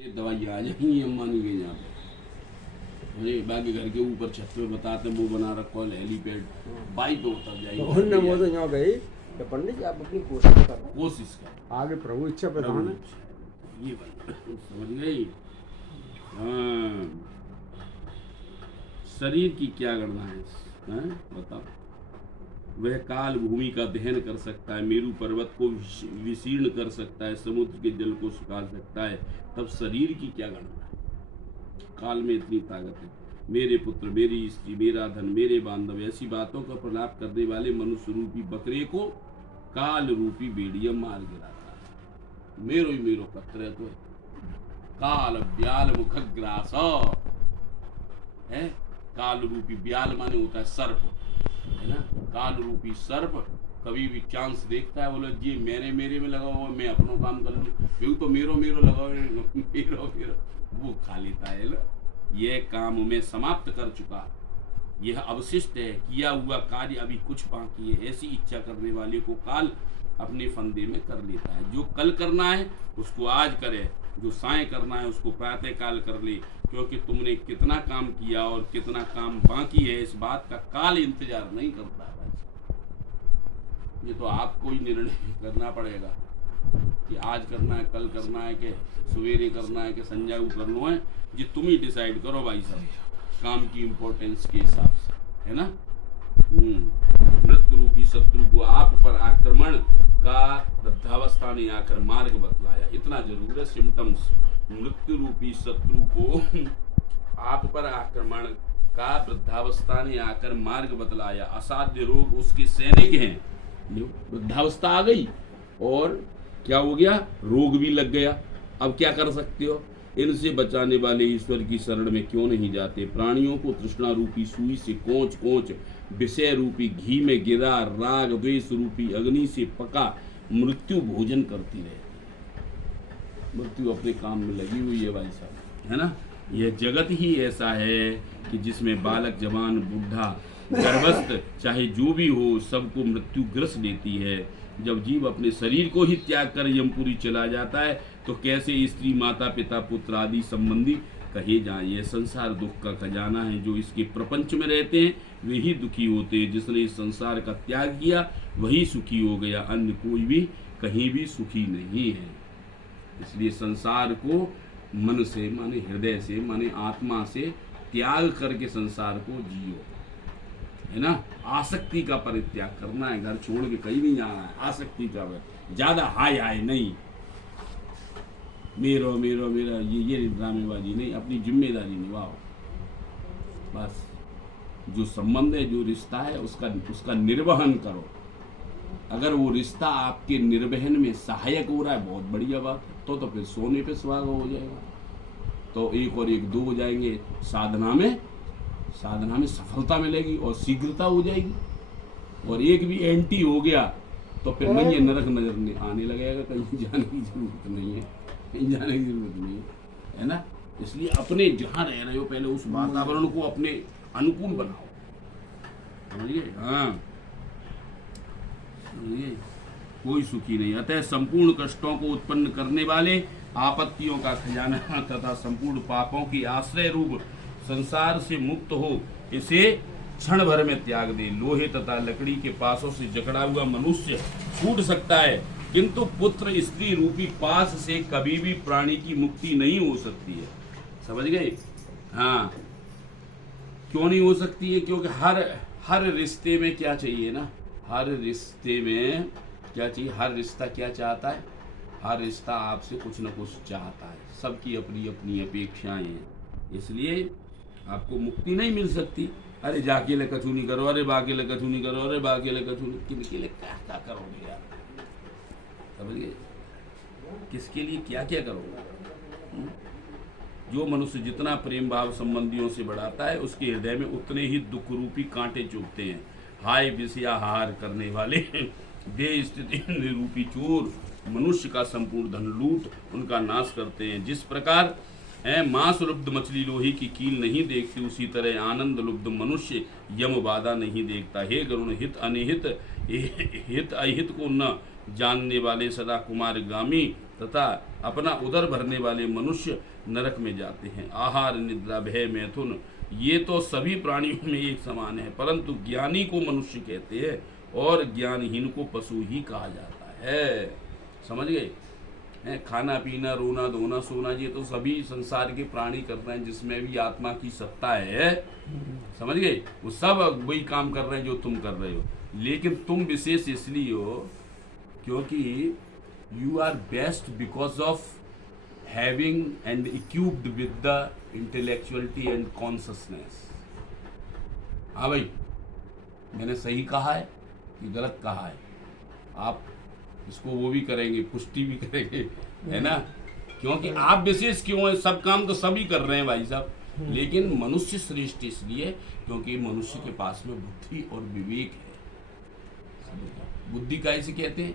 ये दवाई आ जाएंगी अम्बानी के यहाँ पे। मुझे बाकी घर के ऊपर छत पे बताते हैं वो बना रखा है हेलीपैड, बाइक पे उतर जाएगी। उनने वो तो यहाँ गई तो पंडित जी आप अपनी कोशिश करो, कोशिश कर आगे प्रभु इच्छा प्रधान है। ये बात समझ गई। हाँ, शरीर की क्या गणना है? हाँ? बताओ। वह काल भूमि का दहन कर सकता है, मेरू पर्वत को विशीर्ण कर सकता है, समुद्र के जल को सुखा सकता है, तब शरीर की क्या गणना है? काल में इतनी ताकत है। मेरे पुत्र, मेरी स्त्री, मेरा धन, मेरे बांधव, ऐसी बातों का प्रलाप करने वाले मनुष्य रूपी बकरे को काल रूपी बेड़िया मार गिराता है। मेरो ही मेरो कतरे तो काल ब्याल मुखग्रास है। काल रूपी ब्याल माने होता है सर्प, है ना। काल रूपी सर्प कभी भी चांस देखता है, बोले जी मेरे मेरे में लगा हुआ, मैं अपनों काम कर लूँ, तो मेरो मेरो लगा हुआ, मेरो मेरो, वो खा लेता है ना। यह काम में समाप्त कर चुका, यह अवशिष्ट है, किया हुआ कार्य अभी कुछ बाकी है। ऐसी इच्छा करने वाले को काल अपने फंदे में कर लेता है। जो कल करना है उसको आज करे, जो साय करना है उसको प्रातः काल कर ले, क्योंकि तुमने कितना काम किया और कितना काम बाकी है इस बात का काल इंतजार नहीं करता है। ये तो आपको ही निर्णय करना पड़ेगा कि आज करना है, कल करना है, कि सवेरे करना है, कि संजय को करना है। ये तुम ही डिसाइड करो भाई साहब, काम की इम्पोर्टेंस के हिसाब से, है ना। मृत्यु रूपी शत्रु को आप पर आक्रमण का वृद्धावस्था ने आकर मार्ग बतलाया। इतना जरूर है सिम्टम्स। मृत्यु रूपी शत्रु को आप पर आक्रमण का वृद्धावस्था ने आकर मार्ग बतलाया। असाध्य रोग उसके सैनिक हैं। वृद्धावस्था आ गई और क्या हो गया, रोग भी लग गया। अब क्या कर सकते हो? इनसे बचाने वाले ईश्वर की शरण में क्यों नहीं जाते? प्राणियों को तृष्णा रूपी सुई से कोंच कोंच, विषय रूपी घी में गिरा, राग द्वेष रूपी अग्नि से पका मृत्यु भोजन करती रहती। मृत्यु अपने काम में लगी हुई है भाई साहब, है ना। यह जगत ही ऐसा है कि जिसमें बालक, जवान, बूढ़ा, गर्भस्थ, चाहे जो भी हो, सबको मृत्यु ग्रस लेती है। जब जीव अपने शरीर को ही त्याग कर यमपुरी चला जाता है तो कैसे स्त्री, माता, पिता, पुत्र आदि संबंधी कहे जाएं। यह संसार दुख का खजाना है। जो इसके प्रपंच में रहते हैं वे ही दुखी होते हैं। जिसने इस संसार का त्याग किया वही सुखी हो गया, अन्य कोई भी कहीं भी सुखी नहीं है। इसलिए संसार को मन से, माने हृदय से, माने आत्मा से त्याग करके संसार को जियो, है ना। आसक्ति का परित्याग करना है, घर छोड़ के कहीं नहीं जाना है। आसक्ति का ज्यादा हाय हाय नहीं, मेरो मेरो मेरा ये ड्रामेबाजी नहीं, अपनी जिम्मेदारी निभाओ बस। जो संबंध है, जो रिश्ता है, उसका निर्वहन करो। अगर वो रिश्ता आपके निर्वहन में सहायक हो रहा है, बहुत बढ़िया बात, तो फिर सोने पे सुहागा हो जाएगा। तो 1 और 1 2 हो जाएंगे। साधना में सफलता मिलेगी और शीघ्रता हो जाएगी। और एक भी एंटी हो गया तो फिर नहीं, ये नरक नजर आने लगेगा। कहीं जाने की जरूरत नहीं है, कहीं जाने की जरूरत नहीं है ना। इसलिए अपने जहाँ रह रहे हो पहले उस वातावरण को अपने अनुकूल बनाओ, समझिए। हाँ, समझिए, कोई सुखी नहीं। अतः संपूर्ण कष्टों को उत्पन्न करने वाले, आपत्तियों का खजाना तथा संपूर्ण पापों की आश्रय रूप संसार से मुक्त हो इसे क्षण भर में त्याग दे। लोहे तथा लकड़ी के पासों से जकड़ा हुआ मनुष्य छूट सकता है, किंतु पुत्र, स्त्री रूपी पास से कभी भी प्राणी की मुक्ति नहीं हो सकती है। समझ गए? हाँ, क्यों नहीं हो सकती है? क्योंकि हर रिश्ते में क्या चाहिए ना, हर रिश्ते में क्या चाहिए? हर रिश्ता क्या चाहता है? हर रिश्ता आपसे कुछ न कुछ चाहता है। सबकी अपनी अपनी अपेक्षाएं हैं। इसलिए आपको मुक्ति नहीं मिल सकती। अरे जाके ले कछू नहीं करो, अरे बाके ले कछू नहीं करो, अरे बाके ले कछू नहीं, किनके लिए क्या करोगे यार? समझिए, किसके लिए क्या क्या करोगे? जो मनुष्य जितना प्रेम भाव संबंधियों से बढ़ाता है उसके हृदय में उतने ही दुख रूपी कांटे चुभते हैं। हाय विषयाहार करने वाले दे स्थिति रूपी चोर मनुष्य का संपूर्ण धन लूट उनका नाश करते हैं। जिस प्रकार मांस लुब्ध मछली लोहे की कील नहीं देखती, उसी तरह आनंद लुब्ध मनुष्य यम बाधा नहीं देखता। हे गरुण, हित अनिहित, हित अहित को न जानने वाले सदा कुमारगामी तथा अपना उदर भरने वाले मनुष्य नरक में जाते हैं। आहार, निद्रा, भय, मैथुन ये तो सभी प्राणियों में एक समान है, परंतु ज्ञानी को मनुष्य कहते हैं और ज्ञानहीन को पशु ही कहा जाता है। समझ गए? खाना पीना, रोना धोना, सोना ये तो सभी संसार के प्राणी करते हैं, जिसमें भी आत्मा की सत्ता है। समझ गए? वो सब वही काम कर रहे हैं जो तुम कर रहे हो, लेकिन तुम विशेष इसलिए हो क्योंकि you are best because of having and equipped with the intellectuality and consciousness. हाँ भाई, मैंने सही कहा है कि गलत कहा है? आप इसको वो भी करेंगे, पुष्टि भी करेंगे, है ना? क्योंकि आप विशेष क्यों है? सब काम तो सभी कर रहे हैं भाई साहब, लेकिन मनुष्य श्रेष्ठ इसलिए क्योंकि मनुष्य के पास में बुद्धि और विवेक है। बुद्धि काहे से कहते हैं?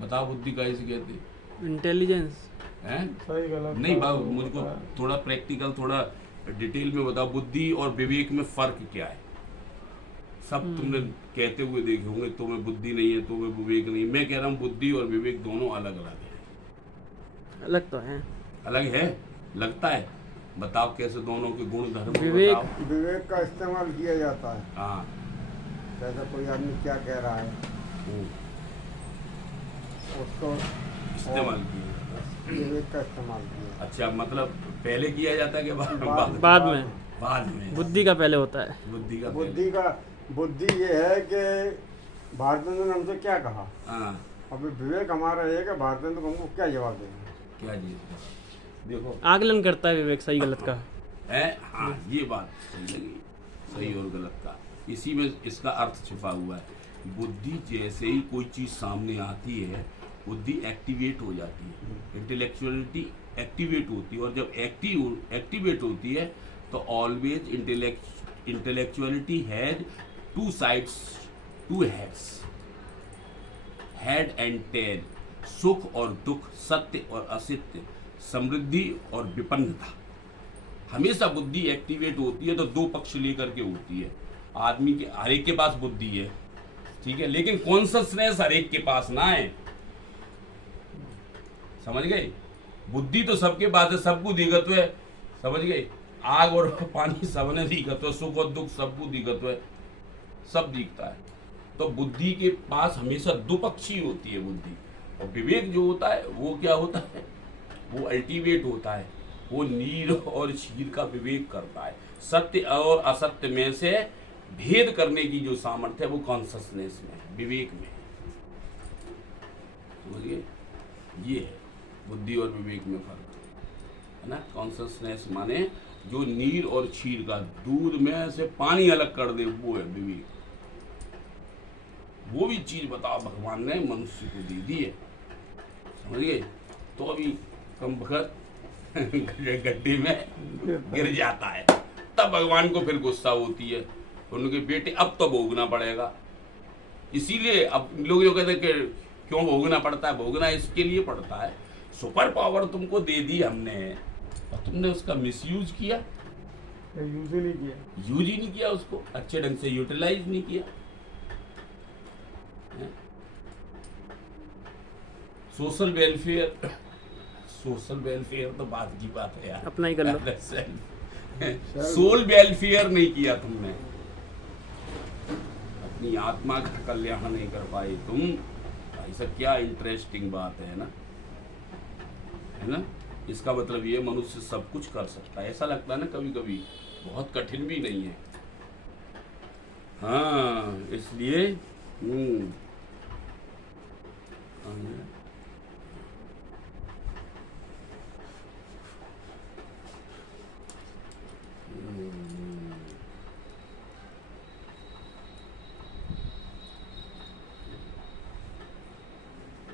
बताओ, बुद्धि काहे से कहते हैं? इंटेलिजेंस हैं? सही गलत नहीं बाबू, मुझको थोड़ा प्रैक्टिकल, थोड़ा डिटेल में बताओ, बुद्धि और विवेक में फर्क क्या है? सब तुमने कहते हुए देखे होंगे तुम्हें बुद्धि नहीं है, तुम्हें विवेक नहीं। मैं कह रहा हूँ बुद्धि और विवेक दोनों अलग अलग है। अलग तो है, अलग है लगता है। बताओ कैसे दोनों के गुण धर्म विवेक- बताओ। विवेक का इस्तेमाल किया जाता है। हाँ, जैसे कोई आदमी क्या कह रहा है उसको इस्तेमाल किया। विवेक का इस्तेमाल किया। अच्छा, मतलब पहले किया जाता है कि बाद में। बाद में बुद्धि का पहले होता है। बुद्धि का बुद्धि ये है कि भारतेंद्र ने हमसे क्या कहा। हाँ, अभी विवेक हमारा ये है कि भारतेंद्र को हमको क्या जवाब देंगे। क्या चीज? देखो आकलन करता है विवेक सही गलत का। है। हाँ, ये बात सही लगी, सही और गलत का। इसी में इसका अर्थ छिपा हुआ है। बुद्धि जैसे ही कोई चीज सामने आती है, बुद्धि एक्टिवेट हो जाती है, इंटेलेक्चुअलिटी एक्टिवेट होती है, और जब एक्टिवेट होती है तो always intellectuality has two sides, two heads, head and tail, सुख और दुख, सत्य और असत्य, समृद्धि और विपन्नता। हमेशा बुद्धि एक्टिवेट होती है तो दो पक्ष लेकर के होती है। आदमी के हर एक के पास बुद्धि है, ठीक है, लेकिन कॉन्शसनेस हर एक के पास ना है। समझ गए? बुद्धि तो सबके पास है, सबको दिखत है। समझ गए? आग और पानी सबने दिखत है, सुख और दुख सबको दिखत है, सब दिखता है। तो बुद्धि के पास हमेशा दो पक्षी होती है बुद्धि। और विवेक जो होता है वो क्या होता है? वो अल्टीमेट होता है, वो नीर और क्षीर का विवेक करता है। सत्य और असत्य में से भेद करने की जो सामर्थ्य है वो कॉन्शसनेस में है, विवेक में है। समझिए? ये है बुद्धि और विवेक में फर्क, है ना? कॉन्शसनेस माने जो नीर और क्षीर का, दूध में से पानी अलग कर दे, वो है विवेक। वो भी चीज बताओ भगवान ने मनुष्य को दे दी है। समझिए? तो अभी कम वक्त गड्ढे में गिर जाता है, तब भगवान को फिर गुस्सा होती है, उनके बेटे अब तो भोगना पड़ेगा। इसीलिए अब लोग जो कहते हैं कि क्यों भोगना पड़ता है, भोगना इसके लिए पड़ता है, सुपर पावर तुमको दे दी हमने और तुमने उसका मिसयूज किया, यूज ही नहीं किया। यूज ही नहीं किया, उसको अच्छे ढंग से यूटिलाइज नहीं किया। सोशल वेलफेयर तो बात की बात है यार, अपना ही कर लो। सोल वेलफेयर नहीं किया तुमने, अपनी आत्मा का कल्याण नहीं कर पाए तुम। ऐसा क्या इंटरेस्टिंग बात है ना, है ना? इसका मतलब ये मनुष्य सब कुछ कर सकता है। ऐसा लगता है ना कभी कभी, बहुत कठिन भी नहीं है। हाँ, इसलिए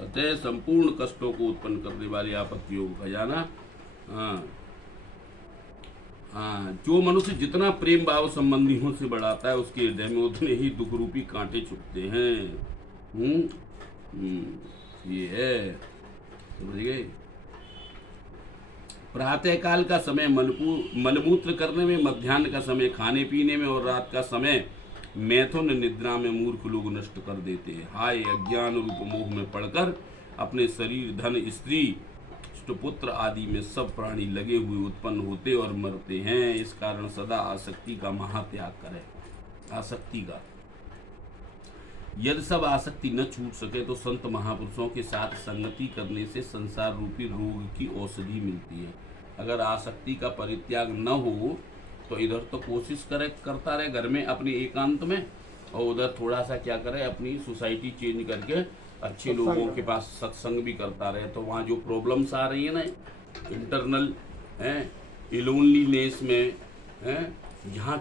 अतः संपूर्ण कष्टों को उत्पन्न करने वाली आपत्तियों को खजाना। हाँ हाँ, जो मनुष्य जितना प्रेम भाव संबंधियों से बढ़ाता है उसके हृदय में उतने ही दुख रूपी कांटे चुभते हैं। ये है, समझ गए? प्रातः काल का समय मलमूत्र करने में, मध्याह्न का समय खाने पीने में, और रात का समय मैथुन निद्रा में मूर्ख लोग नष्ट कर देते हैं। हाय, अज्ञान रूप मोह में पड़कर अपने शरीर, धन, स्त्री, पुत्र आदि में सब प्राणी लगे हुए उत्पन्न होते और मरते हैं। इस कारण सदा आसक्ति का महात्याग करें। आसक्ति का, यदि सब आसक्ति न छूट सके तो संत महापुरुषों के साथ संगति करने से संसार रूपी रोग की औषधि मिलती है। अगर आसक्ति का परित्याग न हो तो इधर तो कोशिश करता रहे घर में अपनी एकांत में, और उधर थोड़ा सा क्या करे, अपनी सोसाइटी चेंज करके अच्छे लोगों के पास सत्संग भी करता रहे। तो वहाँ जो प्रॉब्लम्स आ रही है ना इंटरनल हैं, लोनलीनेस में हैं, जहाँ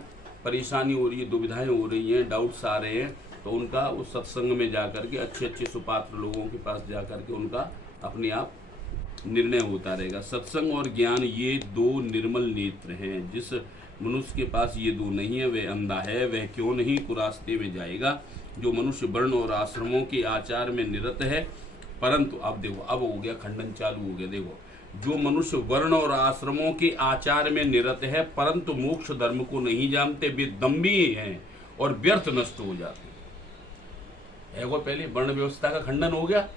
परेशानी हो रही है, दुविधाएं हो रही हैं, डाउट्स आ रहे हैं, तो उनका उस सत्संग में जा करके अच्छे सुपात्र लोगों के पास जा करके उनका अपने आप निर्णय होता रहेगा। सत्संग और ज्ञान ये दो निर्मल नेत्र हैं। जिस मनुष्य के पास ये दो नहीं है वह अंधा है, वह क्यों नहीं कुरास्ते में जाएगा। जो मनुष्य वर्ण और आश्रमों के आचार में निरत है, परंतु अब देखो, अब हो गया खंडन चालू हो गया। देखो, जो मनुष्य वर्ण और आश्रमों के आचार में निरत है परंतु मोक्ष धर्म को नहीं जानते, वे दम्भी हैं और व्यर्थ नष्ट हो जाते हैं। एक और पहले वर्ण व्यवस्था का खंडन हो गया,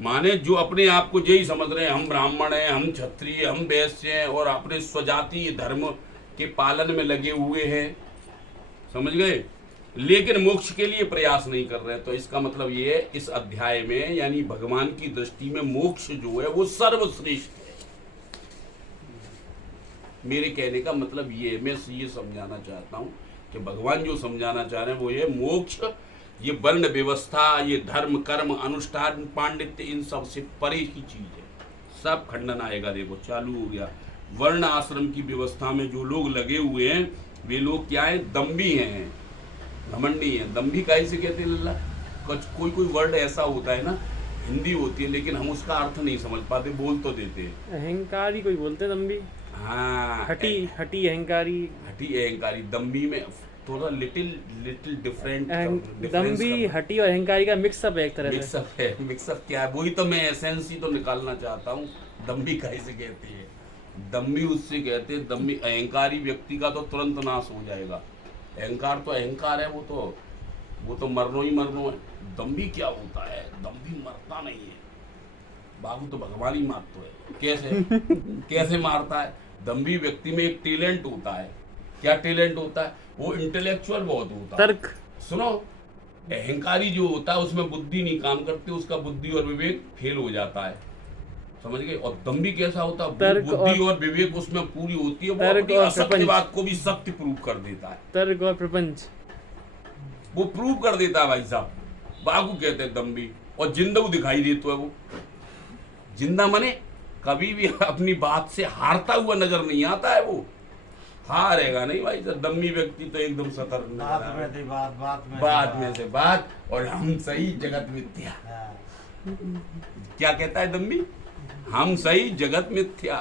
माने जो अपने आप को यही समझ रहे हैं, हम ब्राह्मण हैं, हम क्षत्रिय, हम वैश्य हैं, और अपने स्वजातीय धर्म के पालन में लगे हुए हैं, समझ गए, लेकिन मोक्ष के लिए प्रयास नहीं कर रहे। तो इसका मतलब ये है, इस अध्याय में यानी भगवान की दृष्टि में मोक्ष जो है वो सर्वश्रेष्ठ है। मेरे कहने का मतलब ये है, मैं ये समझाना चाहता हूं कि भगवान जो समझाना चाह रहे हैं वो ये मोक्ष, ये वर्ण व्यवस्था, ये धर्म, कर्म, अनुष्ठान, पांडित्य, इन सब से परे की चीज है। सब खंडन आएगा। देखो चालू हो गया। वर्ण आश्रम की व्यवस्था में जो लोग लगे हुए हैं वे लोग क्या है, दम्भी हैं, घमंडी हैं। दम्भी काहे से कहते हैं लल्ला? कोई वर्ड ऐसा होता है ना, हिंदी होती है लेकिन हम उसका अर्थ नहीं समझ पाते, बोल तो देते हैं। अहंकारी कोई बोलते हैं दम्भी। हाँ, हटी अहंकारी। हटी अहंकारी, दम्भी में थोड़ा लिटिल डिफरेंट। दम्भी, हटी और अहंकारी का मिक्सअप है एक तरह से। मिक्सअप है। मिक्सअप क्या है, वही तो मैं एसेंस ही तो निकालना चाहता हूँ। दम्भी काहे से कहते हैं? दम्भी उससे कहते हैं, दम्भी अहंकारी व्यक्ति का तो तुरंत नाश हो जाएगा। अहंकार तो अहंकार है, वो तो मरनो ही मरनो है। दम्भी क्या होता है? दम्भी मरता नहीं है, बाबू तो भगवान ही मारता है। कैसे कैसे मारता है? दम्भी व्यक्ति में एक टैलेंट होता है। क्या टैलेंट होता है? वो इंटेलेक्चुअल बहुत होता है। तर्क। सुनो, अहंकारी जो होता है उसमें बुद्धि नहीं काम करती, उसका बुद्धि और विवेक फेल हो जाता है, समझ गए। और दम्भी कैसा होता है? बुद्धि और विवेक उसमें पूरी होती है, वो अपनी असत्य बात को भी सत्य प्रूव कर देता है। तर्क और प्रपंच वो प्रूव कर देता है भाई साहब। बाबू कहते हैं दम्भी, और जिंदा दिखाई देता है। वो जिंदा माने कभी भी अपनी बात से हारता हुआ नजर नहीं आता है। वो हारेगा नहीं भाई साहब। दम्भी व्यक्ति तो एकदम सतर्क, बात में से बात, और हम सही जगत मिथ्या। क्या कहता है दम्भी? हम सही जगत मिथ्या,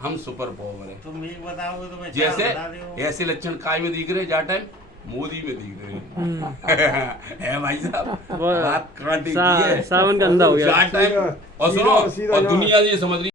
हम सुपर पावर है। तुम एक बताओगे तो मैं जैसे बता दूं। ऐसे लक्षण काय में दिख रहे, जा टाइम मोदी में दिख रहे है भाई साहब। बात काटी सावन का अंधा हो गया। और सुनो, और दुनिया ये समझ रही